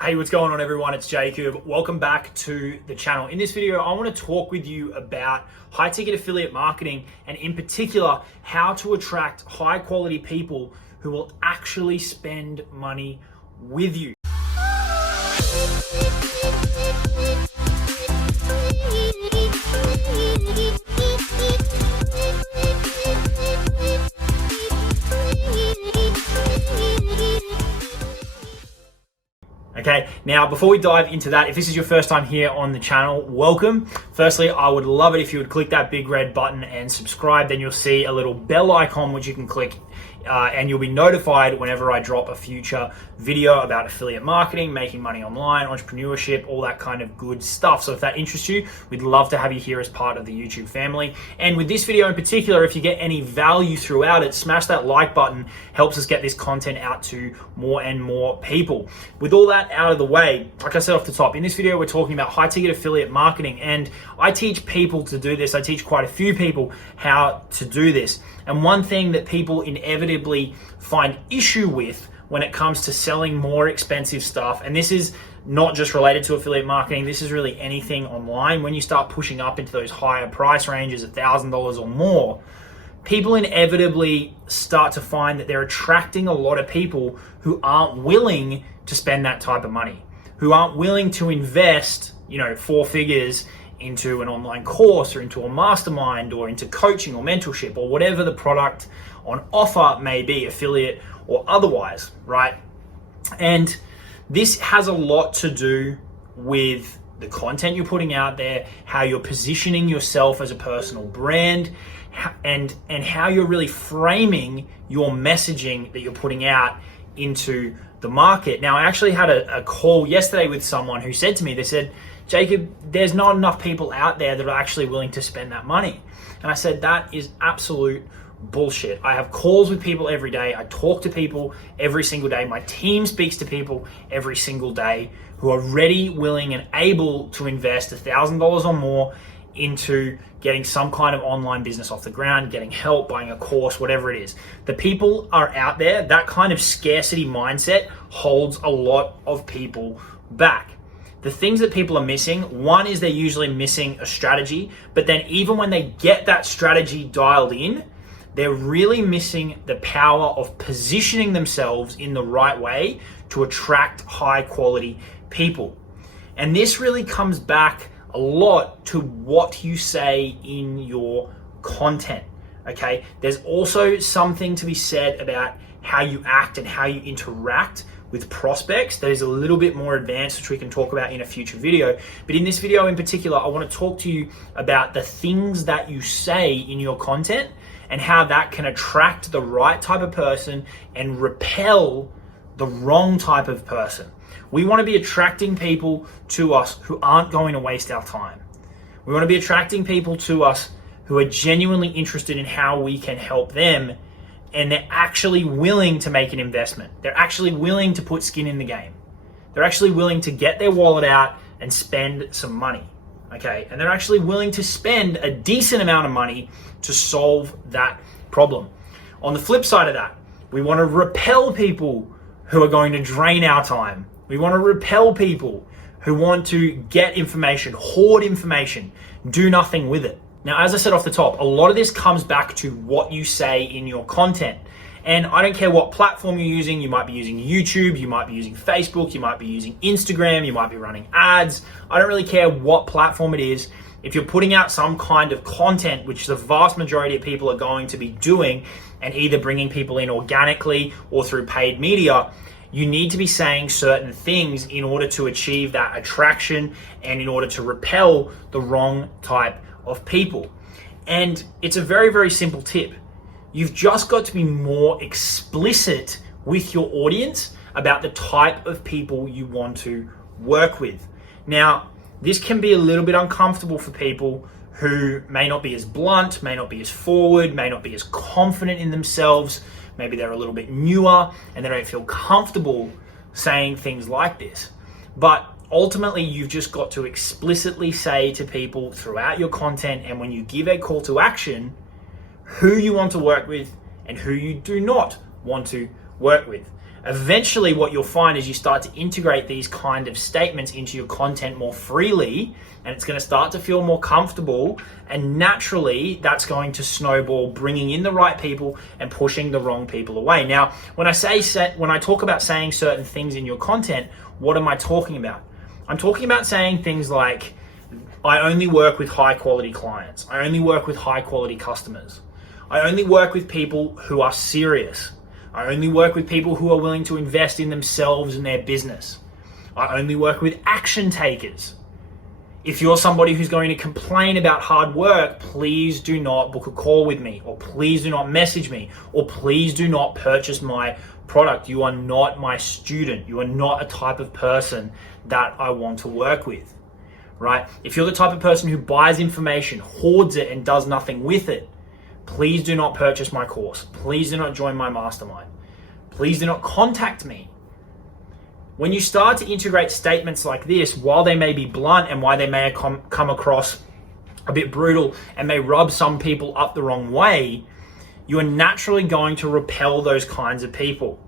Hey, what's going on everyone? It's Jacob. Welcome back to the channel. In this video, I want to talk with you about high ticket affiliate marketing and in particular, how to attract high quality people who will actually spend money with you. Okay, now before we dive into that, if this is your first time here on the channel, welcome. Firstly, I would love it if you would click that big red button and subscribe. Then you'll see a little bell icon which you can click and you'll be notified whenever I drop a future video about affiliate marketing, making money online, entrepreneurship, all that kind of good stuff. So if that interests you, we'd love to have you here as part of the YouTube family. And with this video in particular, if you get any value throughout it, smash that like button, helps us get this content out to more and more people. With all that out of the way, like I said off the top, in this video, we're talking about high ticket affiliate marketing. And I teach people to do this. I teach quite a few people how to do this. And one thing that people inevitably find issue with when it comes to selling more expensive stuff, and this is not just related to affiliate marketing, this is really anything online. When you start pushing up into those higher price ranges, $1,000 or more, people inevitably start to find that they're attracting a lot of people who aren't willing to spend that type of money, who aren't willing to invest, four figures into an online course or into a mastermind or into coaching or mentorship or whatever the product on offer may be, affiliate or otherwise, right? And this has a lot to do with the content you're putting out there, how you're positioning yourself as a personal brand, and how you're really framing your messaging that you're putting out into the market. Now, I actually had a call yesterday with someone who said to me, they said, Jacob, there's not enough people out there that are actually willing to spend that money. And I said, that is absolute bullshit. I have calls with people every day. I talk to people every single day. My team speaks to people every single day who are ready, willing, and able to invest $1,000 or more into getting some kind of online business off the ground, getting help, buying a course, whatever it is. The people are out there. That kind of scarcity mindset holds a lot of people back. The things that people are missing, one is they're usually missing a strategy, but then even when they get that strategy dialed in, they're really missing the power of positioning themselves in the right way to attract high quality people. And this really comes back a lot to what you say in your content, okay? There's also something to be said about how you act and how you interact with prospects that is a little bit more advanced, which we can talk about in a future video. But in this video in particular, I want to talk to you about the things that you say in your content and how that can attract the right type of person and repel the wrong type of person. We want to be attracting people to us who aren't going to waste our time. We want to be attracting people to us who are genuinely interested in how we can help them, and they're actually willing to make an investment. They're actually willing to put skin in the game. They're actually willing to get their wallet out and spend some money, okay? And they're actually willing to spend a decent amount of money to solve that problem. On the flip side of that, we want to repel people who are going to drain our time. We want to repel people who want to get information, hoard information, do nothing with it. Now, as I said off the top, a lot of this comes back to what you say in your content. And I don't care what platform you're using. You might be using YouTube, you might be using Facebook, you might be using Instagram, you might be running ads. I don't really care what platform it is. If you're putting out some kind of content, which the vast majority of people are going to be doing, and either bringing people in organically or through paid media, you need to be saying certain things in order to achieve that attraction and in order to repel the wrong type of people. And it's a very, very simple tip. You've just got to be more explicit with your audience about the type of people you want to work with. Now, this can be a little bit uncomfortable for people who may not be as blunt, may not be as forward, may not be as confident in themselves. Maybe they're a little bit newer and they don't feel comfortable saying things like this. But ultimately, you've just got to explicitly say to people throughout your content, and when you give a call to action, who you want to work with and who you do not want to work with. Eventually, what you'll find is you start to integrate these kind of statements into your content more freely, and it's going to start to feel more comfortable, and naturally that's going to snowball, bringing in the right people and pushing the wrong people away. Now, when I talk about saying certain things in your content, what am I talking about? I'm talking about saying things like, I only work with high quality clients. I only work with high quality customers. I only work with people who are serious. I only work with people who are willing to invest in themselves and their business. I only work with action takers. If you're somebody who's going to complain about hard work, please do not book a call with me, or please do not message me, or please do not purchase my product. You are not my student. You are not a type of person that I want to work with, right? If you're the type of person who buys information, hoards it, and does nothing with it, please do not purchase my course. Please do not join my mastermind. Please do not contact me. When you start to integrate statements like this, while they may be blunt and why they may come across a bit brutal and may rub some people up the wrong way, you are naturally going to repel those kinds of people.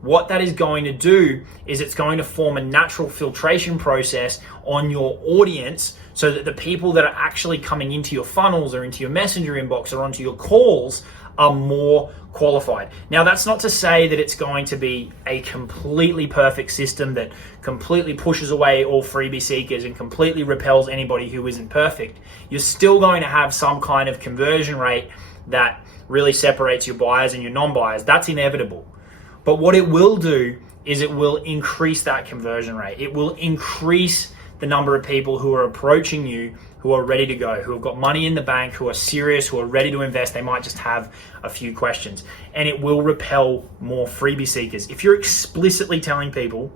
What that is going to do is it's going to form a natural filtration process on your audience so that the people that are actually coming into your funnels or into your messenger inbox or onto your calls are more qualified. Now, that's not to say that it's going to be a completely perfect system that completely pushes away all freebie seekers and completely repels anybody who isn't perfect. You're still going to have some kind of conversion rate that really separates your buyers and your non-buyers. That's inevitable. But what it will do is it will increase that conversion rate. It will increase the number of people who are approaching you, who are ready to go, who have got money in the bank, who are serious, who are ready to invest. They might just have a few questions. And it will repel more freebie seekers. If you're explicitly telling people,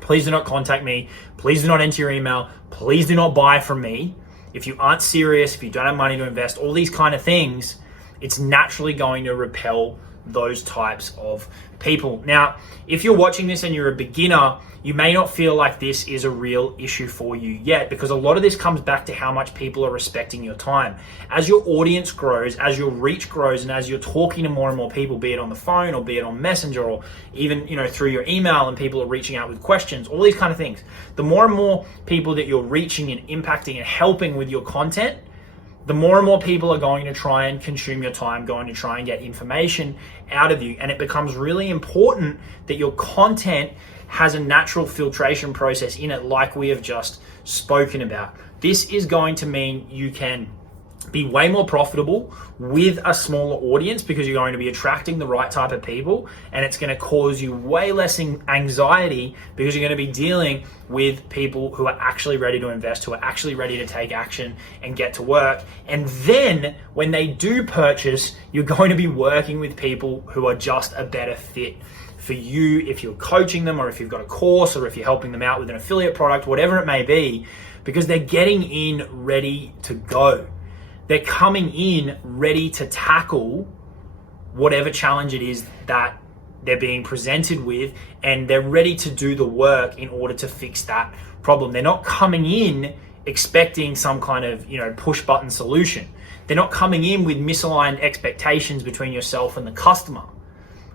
please do not contact me, please do not enter your email, please do not buy from me, if you aren't serious, if you don't have money to invest, all these kind of things, it's naturally going to repel those types of people. Now, if you're watching this and you're a beginner, you may not feel like this is a real issue for you yet, because a lot of this comes back to how much people are respecting your time. As your audience grows, as your reach grows, and as you're talking to more and more people, be it on the phone or be it on Messenger or even, through your email, and people are reaching out with questions, all these kind of things, the more and more people that you're reaching and impacting and helping with your content, the more and more people are going to try and consume your time, going to try and get information out of you. And it becomes really important that your content has a natural filtration process in it, like we have just spoken about. This is going to mean you can be way more profitable with a smaller audience, because you're going to be attracting the right type of people, and it's going to cause you way less anxiety, because you're going to be dealing with people who are actually ready to invest, who are actually ready to take action and get to work. And then when they do purchase, you're going to be working with people who are just a better fit for you, if you're coaching them, or if you've got a course, or if you're helping them out with an affiliate product, whatever it may be, because they're getting in ready to go. They're coming in ready to tackle whatever challenge it is that they're being presented with, and they're ready to do the work in order to fix that problem. They're not coming in expecting some kind of, push button solution. They're not coming in with misaligned expectations between yourself and the customer,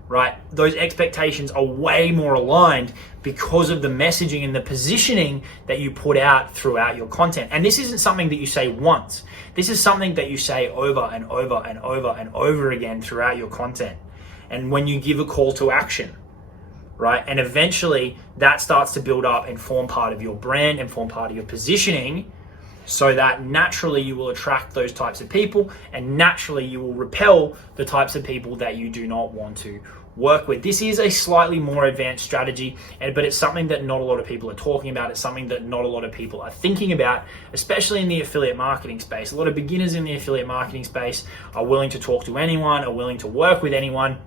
right? Those expectations are way more aligned because of the messaging and the positioning that you put out throughout your content. And this isn't something that you say once. This is something that you say over and over and over and over again throughout your content. And when you give a call to action, right? And eventually that starts to build up and form part of your brand and form part of your positioning, so that naturally you will attract those types of people, and naturally you will repel the types of people that you do not want to work with. This is a slightly more advanced strategy, but it's something that not a lot of people are talking about. It's something that not a lot of people are thinking about, especially in the affiliate marketing space. A lot of beginners in the affiliate marketing space are willing to talk to anyone, are willing to work with anyone,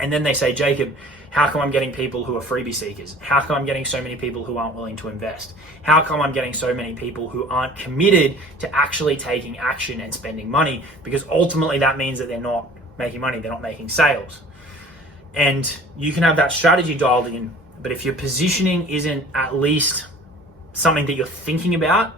and then they say, Jacob, how come I'm getting people who are freebie seekers? How come I'm getting so many people who aren't willing to invest? How come I'm getting so many people who aren't committed to actually taking action and spending money? Because ultimately that means that they're not making money, they're not making sales. And you can have that strategy dialed in, but if your positioning isn't at least something that you're thinking about,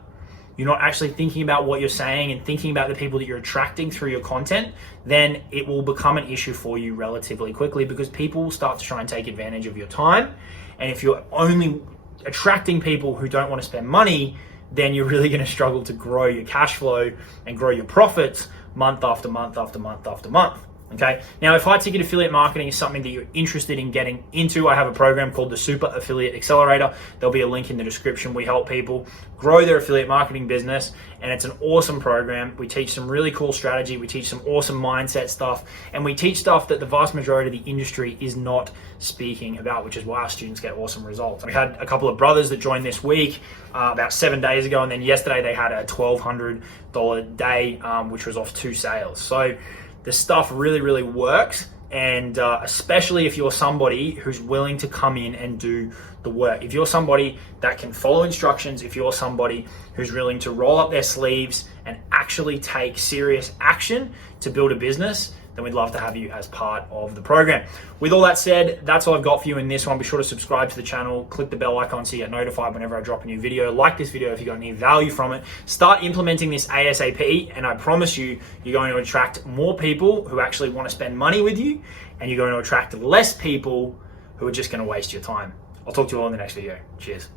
you're not actually thinking about what you're saying and thinking about the people that you're attracting through your content, then it will become an issue for you relatively quickly, because people will start to try and take advantage of your time. And if you're only attracting people who don't want to spend money, then you're really going to struggle to grow your cash flow and grow your profits month after month after month after month. Okay. Now, if high ticket affiliate marketing is something that you're interested in getting into, I have a program called the Super Affiliate Accelerator. There'll be a link in the description. We help people grow their affiliate marketing business, and it's an awesome program. We teach some really cool strategy. We teach some awesome mindset stuff, and we teach stuff that the vast majority of the industry is not speaking about, which is why our students get awesome results. We had a couple of brothers that joined this week about 7 days ago, and then yesterday they had a $1,200 day, which was off 2 sales. So this stuff really, really works, and especially if you're somebody who's willing to come in and do the work. If you're somebody that can follow instructions, if you're somebody who's willing to roll up their sleeves and actually take serious action to build a business, then we'd love to have you as part of the program. With all that said, that's all I've got for you in this one. Be sure to subscribe to the channel, click the bell icon so you get notified whenever I drop a new video. Like this video if you got any value from it. Start implementing this ASAP, and I promise you, you're going to attract more people who actually want to spend money with you, and you're going to attract less people who are just going to waste your time. I'll talk to you all in the next video. Cheers.